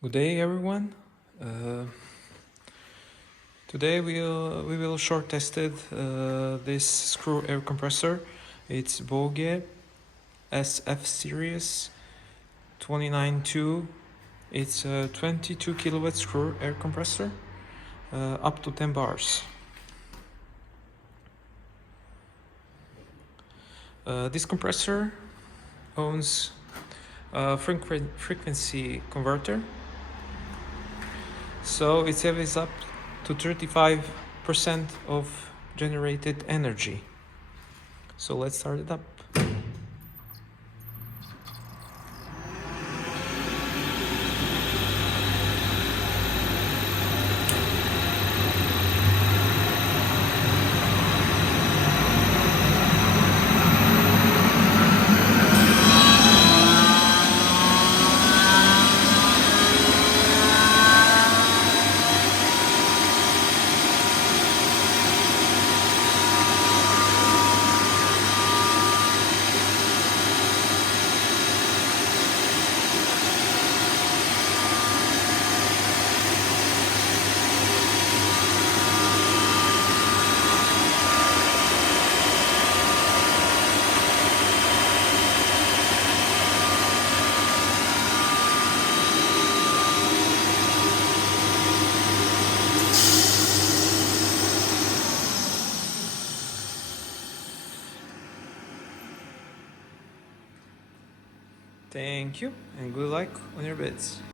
Good day, everyone. Uh, Today we will short tested this screw air compressor. It's Boge SF series 292. It's a 22 kilowatt screw air compressor, up to 10 bars. This compressor owns a frequency converter, so it saves up to 35% of generated energy. So let's start it up. Thank you and good luck on your bids.